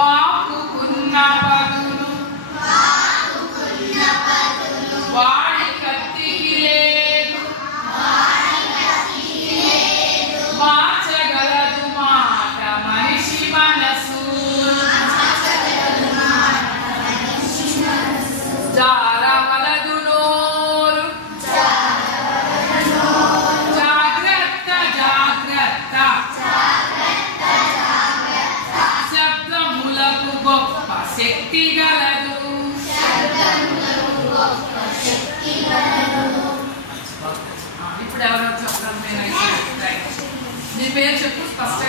వాక్కుకున్న పదులు వాడి కత్తికి లేదు మార్చగలదు మాట మనిషి మనసు జారవలదు నోరు జాగ్రత్త జాగ్రత్త శబ్దములకు గొప్ప శక్తి గలదు ఇప్పుడు ఎవరో చెప్తారు నీ పేరు చెప్పు స్పష్టంగా